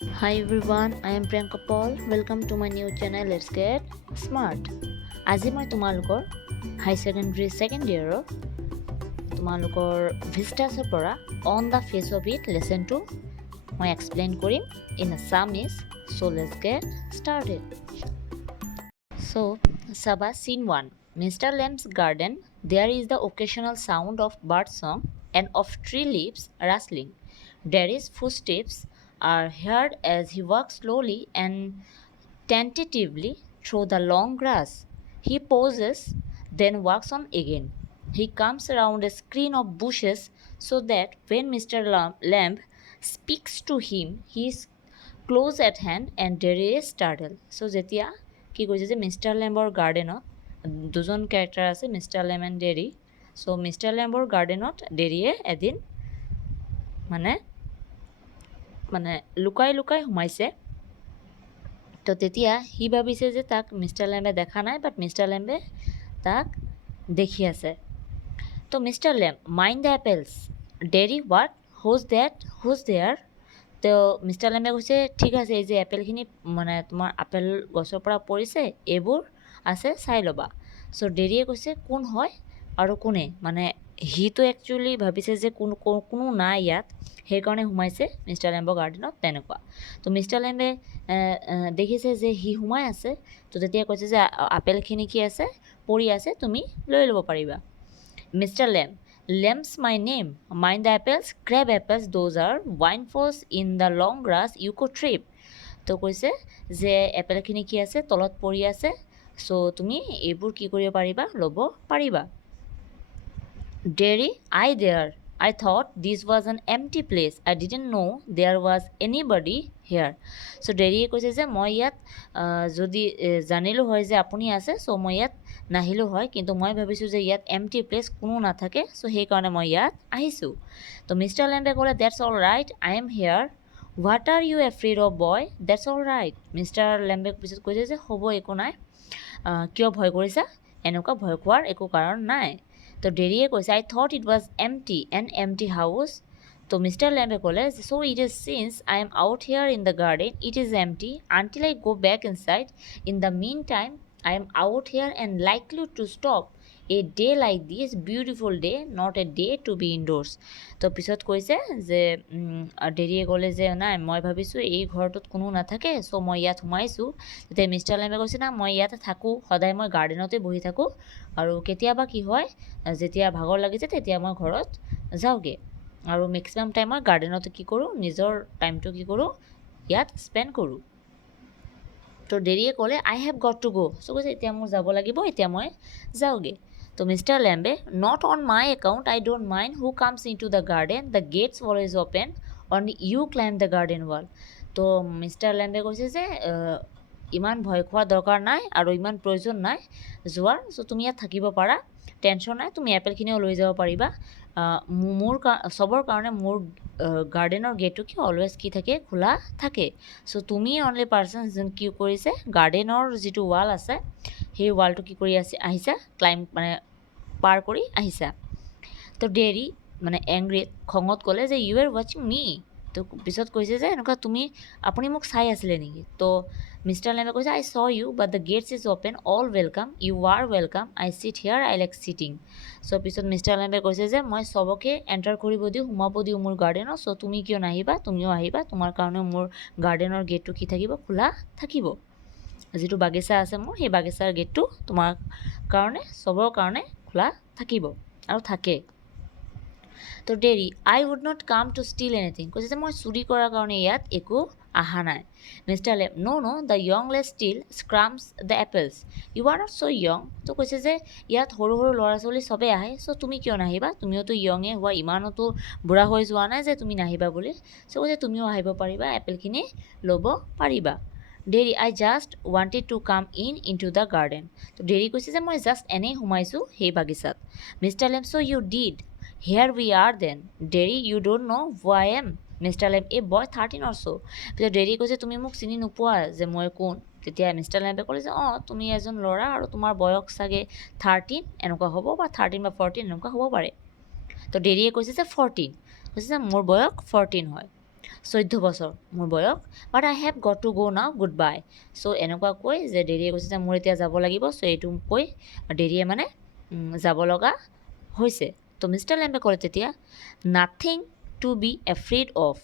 Hi everyone, I am Priyanka Paul. Welcome to my new channel Let's Get Smart. আজি মই তোমালোকৰ হাই secondary second ইয়েৰৰ তোমালোকৰ ভিষ্টাছৰ পৰা on the face of it লেচনটো মই এক্সপ্লেইন কৰিম in Assamese. So' let's get started. So, Sabha Scene 1. Mr. Lamb's garden. There is the occasional sound of bird song and of tree leaves rustling. Daddy's footsteps are heard as he walks slowly and tentatively through the long grass. He pauses, then walks on again. He comes around a screen of bushes so that when Mr. Lamb speaks to him, he is close at hand and Derry is startled. So, যেতিয়া কি কৈছে যে mister লেম্বৰ গাৰ্ডেনত দুজন character আছে, Mister Lamb and Derry. So' Mister লেম্বৰ গাৰ্ডেনত ডেৰীয়ে এদিন মানে মানে লুকাই লুকাই সোমাইছে. তো তেতিয়া সি ভাবিছে যে তাক মিষ্টাৰ লেম্বে দেখা নাই, বাট মিষ্টাৰ লেম্বে তাক দেখি আছে. তো mister Lamb mind the apples. Derry what? Who's there? তো মিষ্টাৰ লেম্বে কৈছে ঠিক আছে, এই যে এপেলখিনি মানে তোমাৰ আপেল গছৰ পৰা পৰিছে, এইবোৰ আছে, চাই ল'বা. চ' ডেৰীয়ে কৈছে কোন হয় আৰু কোনে, মানে সিটো একচুৱেলি ভাবিছে যে কোনো নাই ইয়াত, সেইকাৰণে সোমাইছে মিষ্টাৰ লেম্বৰ গাৰ্ডেনত, তেনেকুৱা. তো মিষ্টাৰ লেম্বে দেখিছে যে সি সোমাই আছে, তো তেতিয়া কৈছে যে আপেলখিনি কি আছে, পৰি আছে, তুমি লৈ ল'ব পাৰিবা. Mister lamp Lamb's my name. Mind the apples, grab apples, those are wine falls in the long grass you could trip. তো কৈছে যে এপেলখিনি কি আছে, তলত পৰি আছে, চ' তুমি এইবোৰ কি কৰিব পাৰিবা, ল'ব পাৰিবা. Dairy, I thought this was an empty place. I didn't know there was anybody here. So ডেৰীয়ে কৈছে যে মই ইয়াত যদি জানিলোঁ হয় যে আপুনি আছে, চ' মই ইয়াত নাহিলোঁ হয়, কিন্তু মই ভাবিছোঁ যে ইয়াত এমটি প্লেচ কোনো নাথাকে, চ' সেইকাৰণে মই ইয়াত আহিছোঁ. তো মিষ্টাৰ লেম্বে ক'লে that's all right, I am here. What are you afraid of boy? That's all right. Mister লেম্বে পিছত কৈছে যে হ'ব, একো নাই, কিয় ভয় কৰিছা? এনেকুৱা ভয় খোৱাৰ একো কাৰণ নাই. তো ডেৰীয়ে কৈছে I thought it was an empty house. তো মিষ্টাৰ লেম্বে ক'লে so' it is since I am out here in the garden, it is empty until I go back inside. In the meantime I am out here and likely to stop. A day like this, beautiful day, not a day to be indoors. তো পিছত কৈছে যে ডেৰীয়ে ক'লে যে নাই, মই ভাবিছোঁ এই ঘৰটোত কোনো নাথাকে, চ' মই ইয়াত সোমাইছোঁ. তেতিয়া মিষ্টাৰ লেম্বে কৈছে না, মই ইয়াতে থাকোঁ, সদায় মই গাৰ্ডেনতে বহি থাকোঁ, আৰু কেতিয়াবা কি হয়, যেতিয়া ভাগৰ লাগিছে তেতিয়া মই ঘৰত যাওঁগৈ, আৰু মেক্সিমাম টাইম মই গাৰ্ডেনতে কি কৰোঁ, নিজৰ টাইমটো কি কৰোঁ, ইয়াত স্পেণ্ড কৰোঁ. তো ডেৰীয়ে ক'লে আই হেভ গট টু গ'. চ' কৈছে এতিয়া মোৰ যাব লাগিব, এতিয়া মই যাওঁগৈ. তো মিষ্টাৰ লেম্বে not on my account, I don't mind who comes in two the garden, the gate's always open, only you climb the garden wall. তো মিষ্টাৰ লেম্বে কৈছে যে ইমান ভয় খোৱাৰ দৰকাৰ নাই আৰু ইমান প্ৰয়োজন নাই যোৱাৰ, চ' তুমি ইয়াত থাকিব পাৰা, টেনশ্যন নাই, তুমি এপেলখিনিও লৈ যাব পাৰিবা. চবৰ কাৰণে মোৰ গাৰ্ডেনৰ গেটটো কি অলৱেজ কি থাকে, খোলা থাকে. চ' তুমি অনলি পাৰ্চন যোন কি কৰিছে, গাৰ্ডেনৰ যিটো ৱাল আছে সেই ৱালটো কি কৰি আহিছা, ক্লাইম্ব মানে পাৰ কৰি আহিছা. তো ডেৰী মানে এংগ্ৰিত, খঙত ক'লে যে ইউ আৰ ৱাচিং মি. তো পিছত কৈছে যে এনেকুৱা আপুনি মোক চাই আছিলে নেকি? তো মিষ্টাৰ লেম্বে কৈছে I saw you but the gates is open, all welcome, you are welcome, I sit here, I like sitting. So' পিছত মিষ্টাৰ লেম্বে কৈছে যে মই চবকে এণ্টাৰ কৰিব দিওঁ, সোমাব দিওঁ মোৰ গাৰ্ডেনত, চ' তুমি কিয় নাহিবা, তুমিও আহিবা, তোমাৰ কাৰণেও মোৰ গাৰ্ডেনৰ গেটটো কি থাকিব, খোলা থাকিব. যিটো বাগিচা আছে মোৰ, সেই বাগিচাৰ গেটটো তোমাৰ কাৰণে, চবৰ কাৰণে খোলা থাকিব আৰু থাকে. তো Daddy I would not come to steal anything. কৈছে যে মই চুৰি কৰাৰ কাৰণে ইয়াত একো অহা নাই. Mister Lamb no' the young lad still scrumps the apples, you are not so' young. তো কৈছে যে ইয়াত সৰু সৰু ল'ৰা ছোৱালী চবেই আহে, চ' তুমি কিয় নাহিবা, তুমিওতো য়ঙে হোৱা, ইমানোতো বুঢ়া হৈ যোৱা নাই যে তুমি নাহিবা বুলি. চ' কৈছে তুমিও আহিব পাৰিবা, এপেলখিনি ল'ব পাৰিবা. Derry I just wanted to come in two the garden. তো ডেৰী কৈছে যে মই জাষ্ট এনেই সোমাইছোঁ সেই বাগিচাত. Mister Lamb so' you did. Here we are then. Derry, you don't know who I am. Mister lamp A boy 13 or so. পিছত dairy কৈছে তুমি মোক চিনি নোপোৱা যে মই কোন? তেতিয়া মিষ্টাৰ লেম্বে ক'লে যে তুমি এজন ল'ৰা আৰু তোমাৰ বয়স চাগে 13 এনেকুৱা হ'ব, বা 13 বা 14 এনেকুৱা হ'ব পাৰে. তো ডেৰীয়ে কৈছে যে 14, কৈছে যে মোৰ বয়স 14 হয়. 14 বছৰ মোৰ বয়স, বাট আই হেভ গট টু গ' নাও গুড বাই। চ' এনেকুৱা কৈ যে ডেৰিয়ে কৈছে যে মোৰ এতিয়া যাব লাগিব, চ' এইটো কৈ ডেৰিয়ে মানে যাব লগা হৈছে। তো মিষ্টাৰ লেম্বে ক'লে তেতিয়া nothing to be afraid of,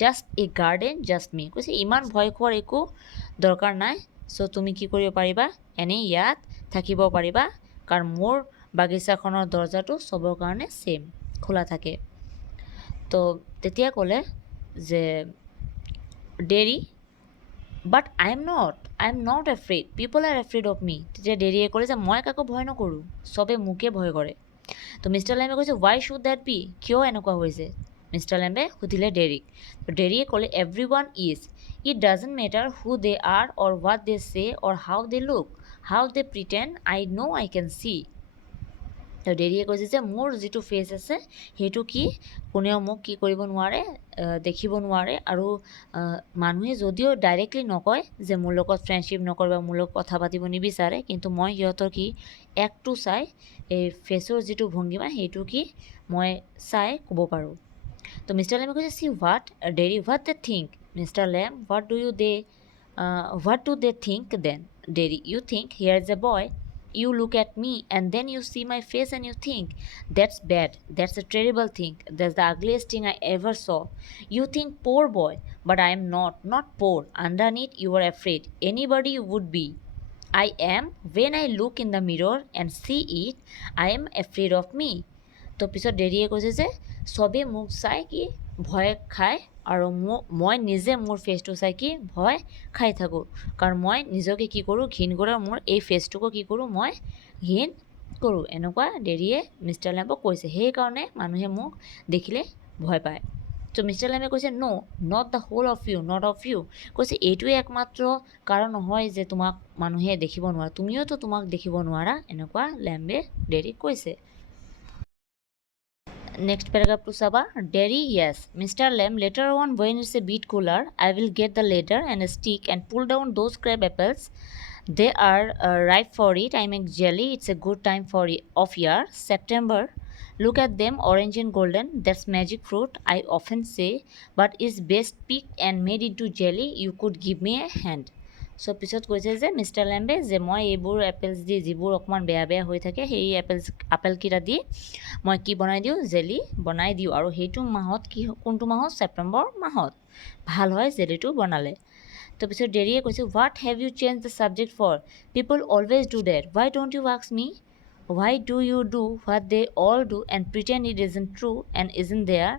just a garden just me. কৈছে ইমান ভয় খোৱাৰ একো দৰকাৰ নাই, চ' তুমি কি কৰিব পাৰিবা, এনেই ইয়াত থাকিব পাৰিবা, কাৰণ মোৰ বাগিচাখনৰ দৰজাটো চবৰ কাৰণে ছেইম খোলা থাকে। তো তেতিয়া ক'লে যে Derry but I am not afraid, people are afraid of me. তেতিয়া ডেৰিয়ে ক'লে যে মই কাকো ভয় নকৰোঁ, চবে মোকে ভয় কৰে। তো মিষ্টাৰ লেম্বে কৈছে ৱাই শ্বুড ডেট বি, কিয় এনেকুৱা হৈছে? মিষ্টাৰ লেম্বে সুধিলে ডেৰিক। তো ডেৰিয়ে ক'লে everyone is, it doesn't matter who they are or what they say or how they look, how they pretend, I know' I can see. তো ডেৰিয়ে কৈছে যে মোৰ যিটো ফেচ আছে সেইটো কি কোনেও মোক কি কৰিব নোৱাৰে, দেখিব নোৱাৰে, আৰু মানুহে যদিও ডাইৰেক্টলি নকয় যে মোৰ লগত ফ্ৰেণ্ডশ্বিপ নকৰে বা মোৰ লগত কথা পাতিব নিবিচাৰে, কিন্তু মই সিহঁতৰ কি একটো চাই, এই ফেচৰ যিটো ভংগীমা সেইটো কি মই চাই ক'ব পাৰোঁ। তো মিষ্টাৰ লেম্বে কৈছে see what Daddy, what they think. Mister Lamb what do they think then? Daddy you think here is a boy, you look at me and then you see my face and you think that's bad, that's a terrible thing, that's the ugliest thing I ever saw. You think poor boy, but I am not poor. Underneath you are afraid, anybody would be. I am, when I look in the mirror and see it, I am afraid of me. তো পিছত ডেৰিয়ে কৈছে যে চবেই মোক চাই কি ভয় খায়, আৰু মই নিজে মোৰ ফেচটো চাই কি ভয় খাই থাকোঁ, কাৰণ মই নিজকে কি কৰোঁ ঘিণ কৰোঁ, মোৰ এই ফেচটোকো কি কৰোঁ মই ঘিণ কৰোঁ। এনেকুৱা ডেৰিয়ে মিষ্টাৰ লেম্বক কৈছে, সেইকাৰণে মানুহে মোক দেখিলে ভয় পায়। ত' মিষ্টাৰ লেম্বে কৈছে not the whole of you, not of you. কৈছে এইটোৱে একমাত্ৰ কাৰণ নহয় যে তোমাক মানুহে দেখিব নোৱাৰে, তুমিওতো তোমাক দেখিব নোৱাৰা। এনেকুৱা লেম্বে ডেৰিক কৈছে। Next paragraph to Saba. Dairy, yes. Mr. Lamb, later on when it's a bit cooler, I will get the ladder and a stick and pull down those crab apples. They are ripe for it. I make jelly. It's a good time for of year. September. Look at them, orange and golden. That's magic fruit, I often say. But it's best picked and made into jelly. You could give me a hand. চ' পিছত কৈছে যে mister লেম্বে যে মই এইবোৰ এপেলছ দি যিবোৰ অকণমান বেয়া বেয়া হৈ থাকে সেই আপেলকেইটা দি মই কি বনাই দিওঁ, জেলি বনাই দিওঁ, আৰু সেইটো মাহত কোনটো মাহত, ছেপ্টেম্বৰ মাহত ভাল হয় জেলিটো বনালে। তাৰপিছত ডেৰিয়ে কৈছে what have you change the subject for, people always do that, why don't you ask me, why do you do what they all do and pretend it isn't true and isn't there?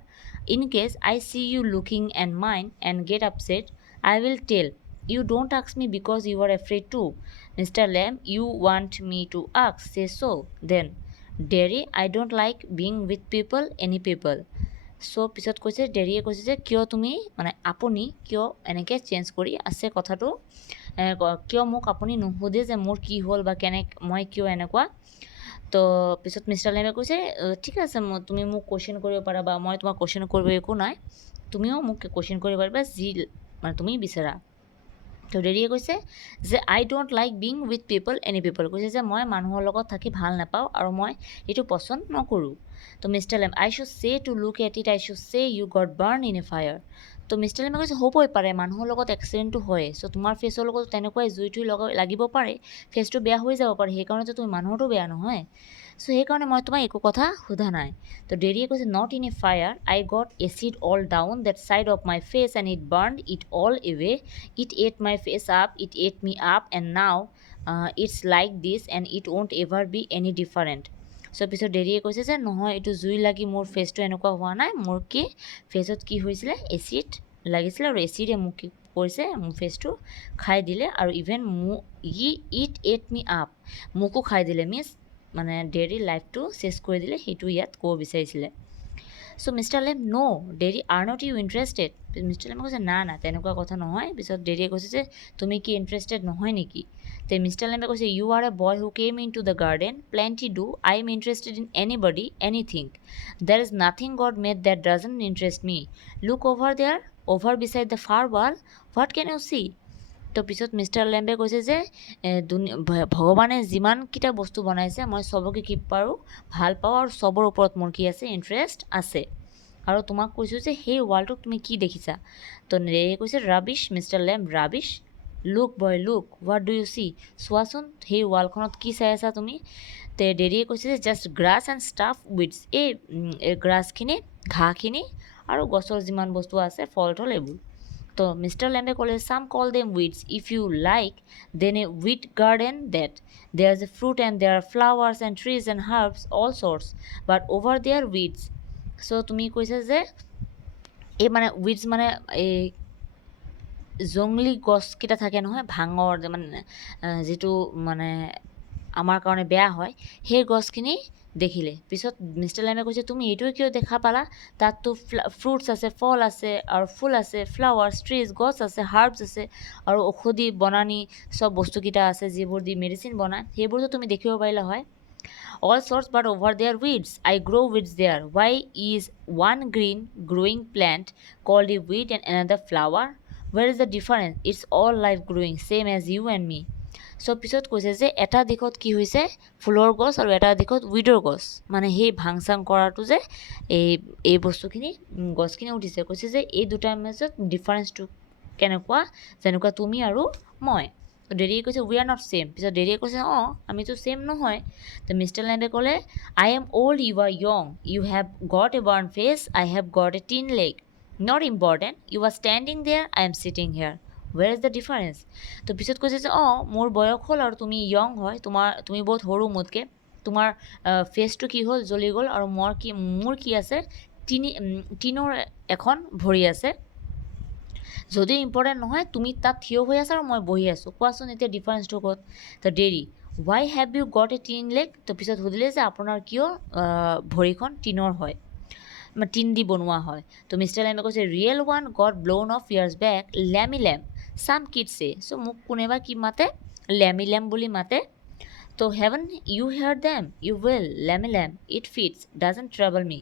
In case I see you looking and mine and get upset, I will tell. You don't ask me because you are afraid too. Mr. Lamb, you want me to ask, say so. Then, Dairy, I don't like being with people, any people. চ' পিছত কৈছে ডেৰিয়ে কৈছে যে কিয় তুমি মানে আপুনি কিয় এনেকৈ চেঞ্জ কৰি আছে কথাটো, কিয় মোক আপুনি নুসুধে যে মোৰ কি হ'ল বা মই কিয় এনেকুৱা। তো পিছত মিষ্টাৰ লেম্বে কৈছে ঠিক আছে তুমি মোক কুৱেশ্যন কৰিব পাৰা, বা মই তোমাক কুৱেশ্যন কৰিব একো নাই, তুমিও মোক কুৱেশ্যন কৰিব পাৰিবা যি মানে তুমি বিচৰা। তো ডেৰিয়ে কৈছে যে I don't like being with people any people, কৈছে যে মই মানুহৰ লগত থাকি ভাল নাপাওঁ আৰু মই এইটো পচন্দ নকৰোঁ। তো mister Lamb I should say to look at it, I should say you got burn in a fire. তো মিষ্টাৰ লেম্বে কৈছে হ'বই পাৰে, মানুহৰ লগত এক্সিডেণ্টটো হয়, চ' তোমাৰ ফেচৰ লগত তেনেকুৱাই জুই লাগিব পাৰে, ফেচটো বেয়া হৈ যাব পাৰে, সেইকাৰণেতো তুমি মানুহৰটো বেয়া নহয়, চ' সেইকাৰণে মই তোমাক একো কথা সোধা নাই। তো ডেৰিয়ে কৈছে not in a fire, I got acid all down that side of my face and it burn it all away, it ate my face up, it ate me up and now it's like this and it won't ever be any different. So' পিছত ডেৰিয়ে কৈছে যে নহয় এইটো জুই লাগি মোৰ ফেচটো এনেকুৱা হোৱা নাই, মোৰ কি ফেচত কি হৈছিলে এচিড লাগিছিলে, আৰু এচিডে মোক কি কৰিছে মোৰ ফেচটো খাই দিলে, আৰু even it ate me up, মোকো খাই দিলে, মিছ মানে ডেৰি লাইফটো চেছ কৰি দিলে, সেইটো ইয়াত ক'ব বিচাৰিছিলে। So' Mister Lamb Derry are not you interested. Mister লেম্বে কৈছে না তেনেকুৱা কথা নহয়। পিছত ডেৰিয়ে কৈছে যে তুমি কি ইণ্টাৰেষ্টেড নহয় নেকি? তে মিষ্টাৰ লেম্বে কৈছে you are a boy who came in two the garden, plenty do, I am interested in anybody anything, there is nothing God made that doesn't interest me, look over there, over beside the far wall, what can you see. তো পিছত Mister লেম্বে কৈছে যে ভগৱানে যিমানকেইটা বস্তু বনাইছে মই চবকে কি পাৰোঁ ভাল পাওঁ, আৰু চবৰ ওপৰত মোৰ কি আছে ইণ্টাৰেষ্ট আছে। আৰু তোমাক কৈছোঁ যে সেই ৱালটোক তুমি কি দেখিছা? তো ডেৰিয়ে কৈছে rubbish mister Lamb, rubbish. Look boy look, what do you see? চোৱাচোন সেই ৱালখনত কি চাই আছা তুমি? তে ডেৰিয়ে কৈছে যে জাষ্ট গ্ৰাছ এণ্ড ষ্টাফ উইডছ, এই গ্ৰাছখিনি, ঘাঁহখিনি আৰু গছৰ যিমান বস্তু আছে ফল থল এইবোৰ। তো মিষ্টাৰ লেম্বে ক'লে some call them weeds, if you like then a weed garden that, there is a fruit and there are flowers and trees and herbs all sorts, but over there weeds. So' তুমি কৈছে যে এই মানে উইডছ মানে এই জংলী গছকেইটা থাকে নহয়, ভাঙৰ মানে যিটো মানে আমাৰ কাৰণে বেয়া হয়, সেই গছখিনি দেখিলে। পিছত মিষ্টাৰ লেম্বে কৈছে তুমি এইটোৱে কিয় দেখা পালা? তাততো ফ্ৰুটছ আছে, ফল আছে আৰু ফুল আছে, ফ্লাৱাৰ্ছ, ট্ৰিজ, গছ আছে, হাৰ্বছ আছে আৰু ঔষধি বনানী চব বস্তুকেইটা আছে যিবোৰ দি মেডিচিন বনায়, সেইবোৰতো তুমি দেখিব পাৰিলা হয়। All sorts, but over there weeds. I grow weeds there. Why is one green growing plant called a weed and another flower? Where is the difference? It's all life growing, same as you and me. চ' পিছত কৈছে যে এটা দিশত কি হৈছে ফুলৰ গছ আৰু এটা দিশত উইডৰ গছ, মানে সেই ভাং চাং কৰাটো যে এই এই বস্তুখিনি গছখিনি উঠিছে। কৈছে যে এই দুটাৰ মাজত ডিফাৰেঞ্চটো কেনেকুৱা, যেনেকুৱা তুমি আৰু মই। ডেৰিয়ে কৈছে উই আৰ নট ছেম। পিছত ডেৰিয়ে কৈছে অঁ আমিতো ছেম নহয়। তো মিষ্টাৰ লেম্বে ক'লে I am old, you are young, you have got a burnt face, I have got a tin leg, not important, you are standing there, I am sitting here, where is the difference? তো পিছত কৈছে যে অঁ মোৰ বয়স হ'ল আৰু তুমি য়ং হয়, তুমি বহুত সৰু মোতকৈ, তোমাৰ ফেচটো কি হ'ল জ্বলি গ'ল, আৰু মোৰ কি আছে টিনৰ এখন ভৰি আছে, যদিও ইম্পৰ্টেণ্ট নহয়, তুমি তাত থিয় হৈ আছা আৰু মই বহি আছোঁ, কোৱাচোন এতিয়া ডিফাৰেঞ্চটো ক'ত? তো dairy Y have you got a tin leg? তো পিছত সুধিলে যে আপোনাৰ কিয় ভৰিখন টিনৰ হয়, টিন দি বনোৱা হয়। তো মিষ্টাৰ লেম্বে কৈছে real one got blown off years back, Lamey Lamb, some kids say. চ' মোক কোনেবা কি মাতে? লেমি লেম্প বুলি মাতে। তো haven't you hear them? You will, Lemmy Lamp, it fits, doesn't trouble me.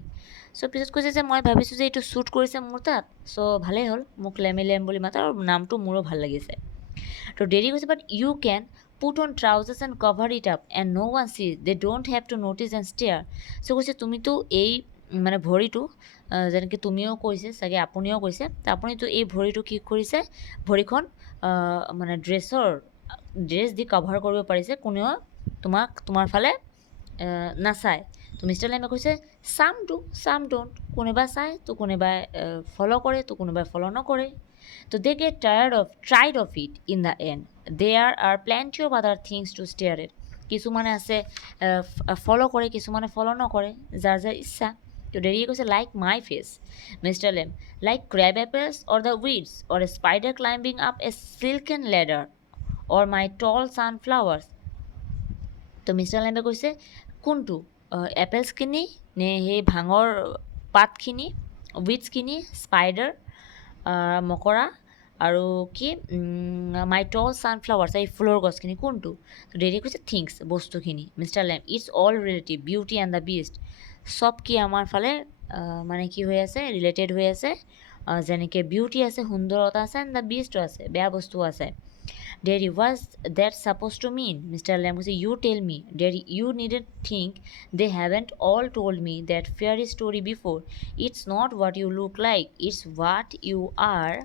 So' পিছত কৈছে যে মই ভাবিছোঁ যে এইটো শ্বুট কৰিছে মোৰ তাত, চ' ভালেই হ'ল মোক লেমি লেম্প বুলি মাতে, আৰু নামটো মোৰো ভাল লাগিছে। তো ডেৰি কৈছে but you can put on trousers and cover it up and no' one sees, they don't have to notice and stare. So' কৈছে তুমিতো এই মানে ভৰিটো, যেনেকৈ তুমিও কৈছে চাগে আপুনিও কৈছে, আপুনিতো এই ভৰিটো কি কৰিছে, ভৰিখন মানে ড্ৰেছ দি কভাৰ কৰিব পাৰিছে, কোনেও তোমাৰ ফালে নাচায়। তো মিষ্টাৰ লেম্বে কৈছে চাম ডোণ্ট, কোনোবাই চায় তো কোনোবাই ফ'ল' কৰে তো কোনোবাই ফ'ল' নকৰে। তো they get tired of it in the end, there are plenty of other things to stare it. কিছুমানে আছে ফ'ল' কৰে, কিছুমানে ফ'ল' নকৰে, যাৰ যাৰ ইচ্ছা। তো ডেৰিয়ে কৈছে like my face, Mister Lamb, like crab apples or the weeds or a spider climbing up a silken ladder or my tall sunflowers. তো মিষ্টাৰ লেম্বে কৈছে কোনটো, এপেলছখিনি নে সেই ভাঙৰ পাতখিনি, উইডছখিনি, স্পাইডাৰ মকৰা, আৰু কি মাই টল ছানফ্লাৱাৰ্ছ এই ফুলৰ গছখিনি, কোনটো? তো ডেৰিয়ে কৈছে থিংছ, বস্তুখিনি। Mister Lamb it's all relative, beauty and the beast, চব কি আমাৰ ফালে মানে কি হৈ আছে, ৰিলেটেড হৈ আছে, যেনেকৈ বিউটি আছে, সুন্দৰতা আছে, এণ্ড দ্য বিষ্টো আছে, বেয়া বস্তুও আছে। Daddy, what's that supposed to mean? Mr. Lamb says, you tell me. Daddy, you needn't think they haven't all told me that fairy story before. It's not what you look like, it's what you are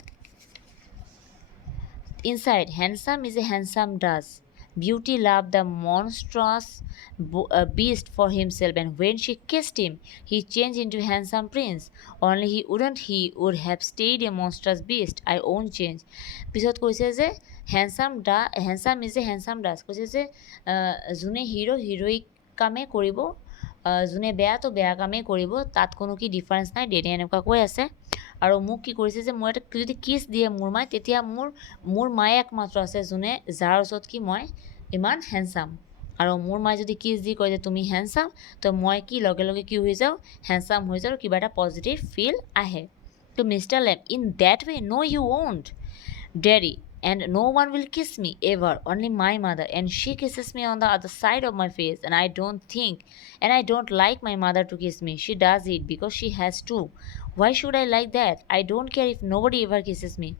inside. Handsome is a handsome does. Beauty loved the monstrous beast for himself, and when she kissed him, he changed into a handsome prince. Only he would have stayed a monstrous beast. I won't change. পিছত কৈছে যে handsome is a handsome does, কৈছে যে যোনে heroic কামেই কৰিব, যোনে বেয়াটো বেয়া কামেই কৰিব, তাত কোনো কি ডিফাৰেঞ্চ নাই, ডেডি এনেকুৱা কৈ আছে। আৰু মোক কি কৰিছে যে মই এটা যদি কিছ দিয়ে মোৰ মায়ে, তেতিয়া মোৰ মায়ে একমাত্ৰ আছে যাৰ ওচৰত কি মই ইমান হেণ্ডচাম, আৰু মোৰ মায়ে যদি কিছ দি কয় যে তুমি হেণ্ডচাম, তো মই কি লগে লগে কি হৈ যাওঁ, হেণ্ডচাম হৈ যাওঁ, কিবা এটা পজিটিভ ফিল আহে। তো mister Lamb in that way no you won't, Daddy, and no one will kiss me ever, only my mother, and she kisses me on the other side of my face, and I don't like my mother to kiss me. She does it because she has to. Why should I like that? I don't care if nobody ever kisses me.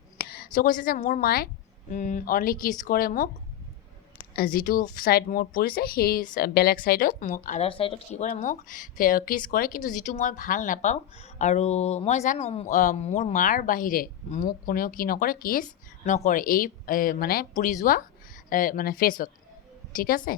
So কৈছে যে মোৰ মায়ে only কিছ কৰে মোক যিটো side মোৰ পৰিছে সেই বেলেগ ছাইডত মোক আদাৰ ছাইডত কি কৰে মোক কিছ কৰে, কিন্তু যিটো মই ভাল নাপাওঁ। আৰু মই জানো মোৰ মাৰ বাহিৰে মোক কোনেও কি নকৰে, কিছ নকৰে এই মানে পুৰি যোৱা মানে ফেচত। ঠিক আছে।